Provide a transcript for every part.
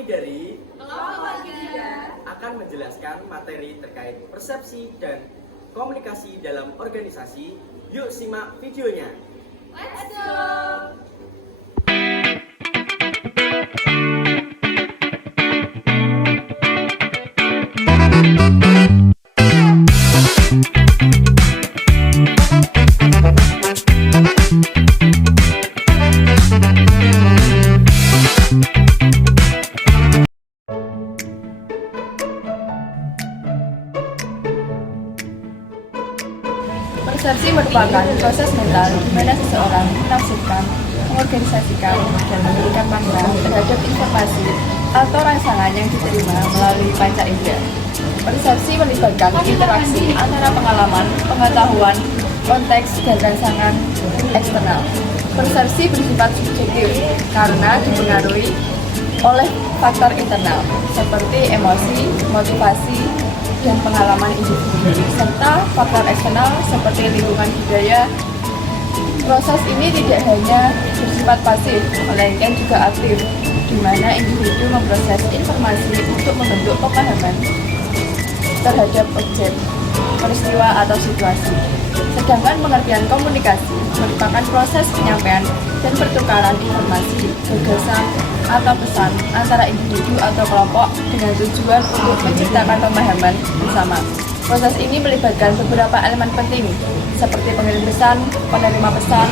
Kami dari Kelompok 3 akan menjelaskan materi terkait persepsi dan komunikasi dalam organisasi. Yuk simak videonya. Let's go! Persepsi merupakan proses mental di mana seseorang menafsirkan, mengorganisasikan, dan memberikan makna terhadap informasi atau rangsangan yang diterima melalui panca indera. Persepsi melibatkan interaksi antara pengalaman, pengetahuan, konteks, dan rangsangan eksternal. Persepsi bersifat subjektif karena dipengaruhi oleh faktor internal seperti emosi, motivasi, dan pengalaman individu, serta faktor eksternal seperti lingkungan budaya. Proses ini tidak hanya bersifat pasif, melainkan juga aktif, di mana individu memproses informasi untuk membentuk pemahaman terhadap objek, peristiwa, atau situasi. Sedangkan pengertian komunikasi merupakan proses penyampaian dan pertukaran informasi, gagasan, atau pesan antara individu atau kelompok dengan tujuan untuk menciptakan pemahaman bersama. Proses ini melibatkan beberapa elemen penting seperti pengirim pesan, penerima pesan,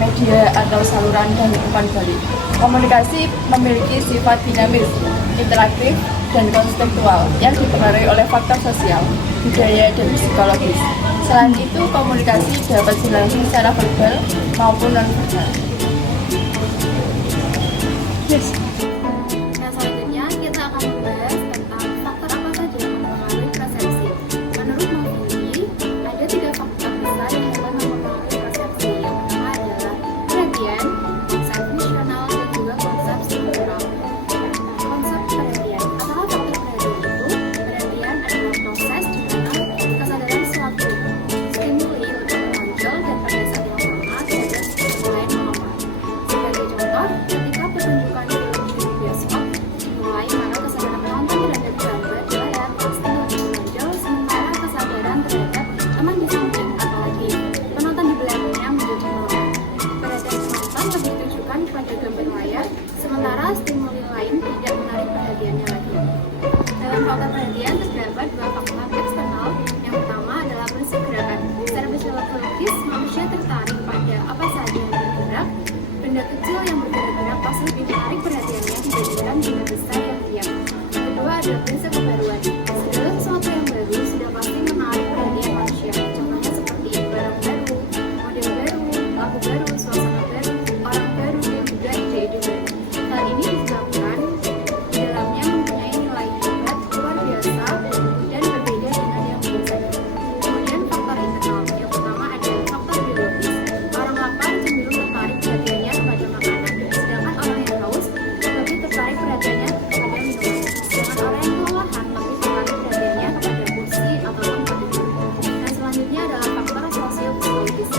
media atau saluran, dan umpan balik. Komunikasi memiliki sifat dinamis, interaktif, dan konseptual yang dipengaruhi oleh faktor sosial, budaya, dan psikologis. Selain itu, komunikasi dapat dilakukan secara verbal maupun non-verbal. Nah, selanjutnya kita akan membahas tentang faktor apa saja yang mempengaruhi persepsi. Menurut Mofini, ada 3 faktor besar yang dapat mempengaruhi persepsi. Yang pertama adalah perhatian, konsep visional, dan juga konsep struktural. Konsep perhatian. Apakah faktor perhatian itu? Perhatian adalah proses di mana kesadaran suatu stimuli untuk menonjol dan pada saat yang sama kesadaran stimuli lain melemah. Sebagai contoh, ketika pertunjukan film di bioskop dimulai, maka kesadaran penonton terhadap gambar di layar stimuli menonjol, sementara kesadaran terhadap teman di samping, apalagi penonton di belakangnya, menjadi melemah. Perhatian penonton lebih ditujukan pada gambar layar, sementara stimuli lain tidak menarik perhatiannya lagi. Dalam faktor perhatian terdapat 2 faktor eksternal. Yang pertama adalah prinsip gerakan. Secara fisiologis, manusia tertarik pada apa saja yang bergerak. Benda kecil yang bergerak pasti lebih menarik perhatiannya dibandingkan benda besar yang diam. Yang kedua adalah prinsip kebaruan. Segala sesuatu yang baru sudah pasti menarik perhatian manusia. Contohnya seperti barang baru, model baru, lagu baru, suasana baru, orang baru, dan juga ide-ide baru. Hal ini disebabkan di dalamnya mempunyai nilai hebat, luar biasa, dan berbeda dengan yang biasanya. Kemudian faktor internal. Yang pertama adalah faktor biologis. Orang lapar cenderung tertarik perhatiannya kepada makanan, sedangkan orang yang haus lebih tertarik perhatiannya kepada minuman. Sedangkan orang yang kelelahan lebih tertarik perhatiannya kepada kursi atau tempat duduk. Nah, selanjutnya adalah faktor sosiopsikologis.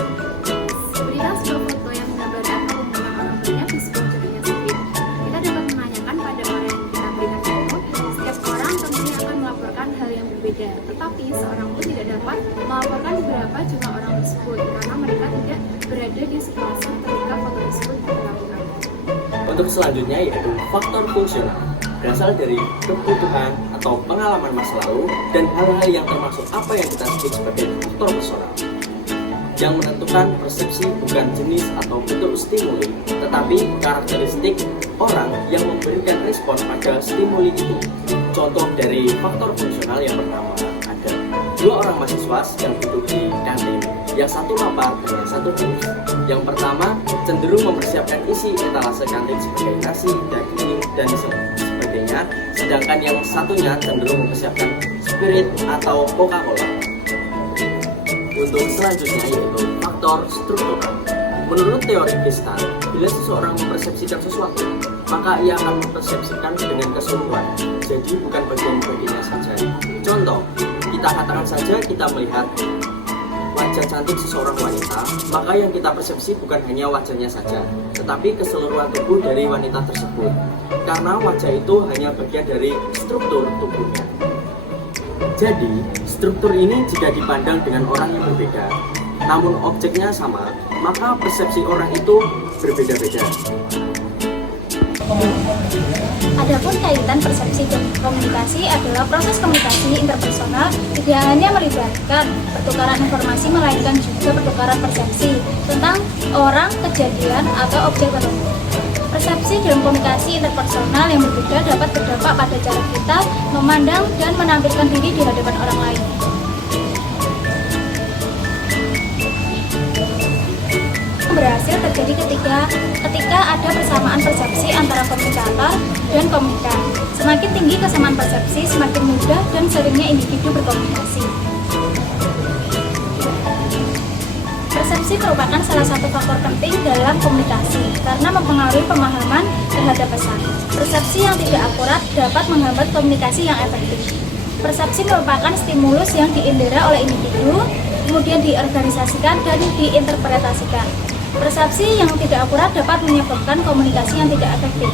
Berikan sebuah foto yang menggambarkan kerumunan orang banyak di sebuah jaringan sempit. Kita dapat menanyakan pada orang yang kita berikan foto. Setiap orang tentunya akan melaporkan hal yang berbeda, tetapi seorang pun tidak dapat melaporkan berapa jumlah orang tersebut karena mereka tidak berada di situasi ketika foto tersebut dilakukan. Untuk selanjutnya yaitu faktor fungsional, berasal dari kebutuhan atau pengalaman masa lalu dan hal-hal yang termasuk apa yang kita sebut sebagai faktor personal. Yang menentukan persepsi bukan jenis atau bentuk stimuli, tetapi karakteristik orang yang memberikan respon pada stimuli itu. Contoh dari faktor fungsional yang pertama ada 2 orang mahasiswa yang duduk di kantin, yang satu lapar dan yang satu haus. Yang pertama cenderung mempersiapkan isi etalase kantin sebagai nasi, daging, dan sebagainya, sedangkan yang satunya cenderung mempersiapkan spirit atau Coca-Cola. Untuk selanjutnya yaitu faktor struktural. Menurut teori Gestalt, bila seseorang mempersepsikan sesuatu, maka ia akan mempersepsikan dengan keseluruhan, jadi bukan bagian-bagiannya saja. Contoh, kita katakan saja kita melihat wajah cantik seseorang wanita, maka yang kita persepsi bukan hanya wajahnya saja, tetapi keseluruhan tubuh dari wanita tersebut. Karena wajah itu hanya bagian dari struktur tubuhnya. Jadi, struktur ini jika dipandang dengan orang yang berbeda, namun objeknya sama, maka persepsi orang itu berbeda-beda. Adapun kaitan persepsi dan komunikasi adalah proses komunikasi interpersonal tidak hanya melibatkan pertukaran informasi melainkan juga pertukaran persepsi tentang orang, kejadian, atau objek tertentu. Persepsi dalam komunikasi interpersonal yang berbeda dapat berdampak pada cara kita memandang dan menampilkan diri di hadapan orang lain. Berhasil terjadi ketika ada persamaan persepsi antara komunikator dan komunikan. Semakin tinggi kesamaan persepsi, semakin mudah dan seringnya individu berkomunikasi. Persepsi merupakan salah satu faktor penting dalam komunikasi karena mempengaruhi pemahaman terhadap pesan. Persepsi yang tidak akurat dapat menghambat komunikasi yang efektif. Persepsi merupakan stimulus yang diindera oleh individu, kemudian diorganisasikan dan diinterpretasikan. Persepsi yang tidak akurat dapat menyebabkan komunikasi yang tidak efektif.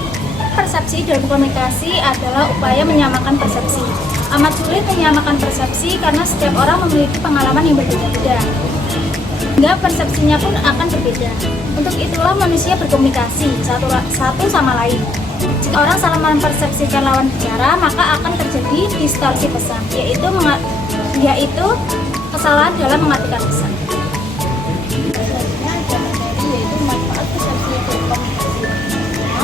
Persepsi dalam komunikasi adalah upaya menyamakan persepsi. Amat sulit menyamakan persepsi karena setiap orang memiliki pengalaman yang berbeda-beda, sehingga persepsinya pun akan berbeda. Untuk itulah manusia berkomunikasi satu sama lain. Jika orang salah mempersepsikan lawan bicara, maka akan terjadi distorsi pesan, yaitu kesalahan dalam mengartikan pesan.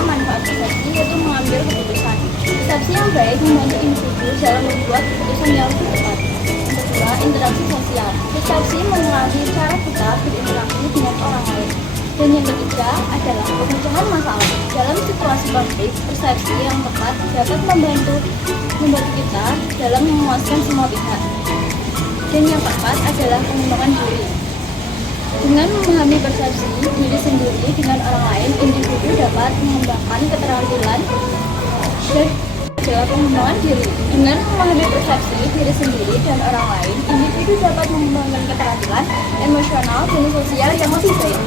Manfaat persepsi yaitu mengambil keputusan. Persepsi yang baik membantu individu dalam membuat keputusan yang lebih tepat. Yang kedua, interaksi sosial. Persepsi mengurangi cara kita berinteraksi dengan orang lain. Dan yang ketiga adalah pemecahan masalah. Dalam situasi konflik, persepsi yang tepat dapat membantu kita dalam memuaskan semua pihak. Dan yang keempat adalah pengembangan diri. Dengan memahami persepsi diri sendiri dengan orang lain, individu dapat mengembangkan keterampilan dan adalah pengembangan diri. Dengan memahami persepsi diri sendiri dan orang lain, individu dapat mengembangkan keterampilan emosional dan sosial yang lebih baik.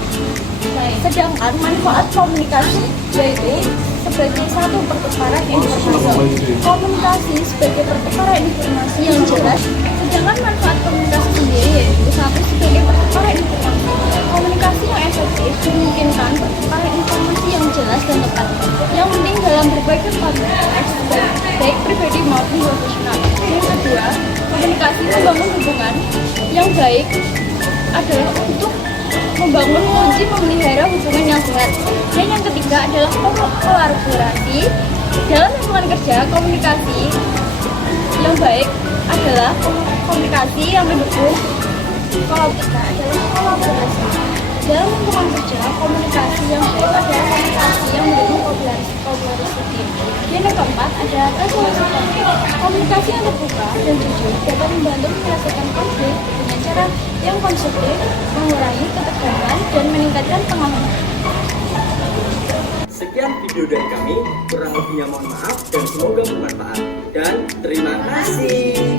Sedangkan manfaat komunikasi yaitu sebagai satu pertukaran informasi. Komunikasi sebagai pertukaran informasi yang jelas. Sedangkan manfaat komunikasi sendiri yaitu satu sebagai pertukaran informasi. Komunikasi yang efektif memungkinkan pertukaran informasi yang jelas dan tepat, yang penting dalam berbagai konteks, baik pribadi maupun profesional. Yang kedua, komunikasi membangun hubungan yang baik adalah untuk membangun kunci memelihara hubungan yang sehat. Dan yang ketiga adalah kolaborasi. Dalam lingkungan kerja, komunikasi yang baik adalah komunikasi yang mendukung. Kalau kita adalah kolaborasi. Dalam lingkungan kerja, komunikasi yang baik adalah komunikasi yang mendukung kolaborasi tim. Dan yang keempat adalah resolusi konflik. Komunikasi yang terbuka dan jujur dapat membantu menyelesaikan konflik dengan cara yang konstruktif, mengurangi ketegangan dan meningkatkan pengalaman. Sekian video dari kami, kurang lebihnya mohon maaf dan semoga bermanfaat. Dan terima kasih.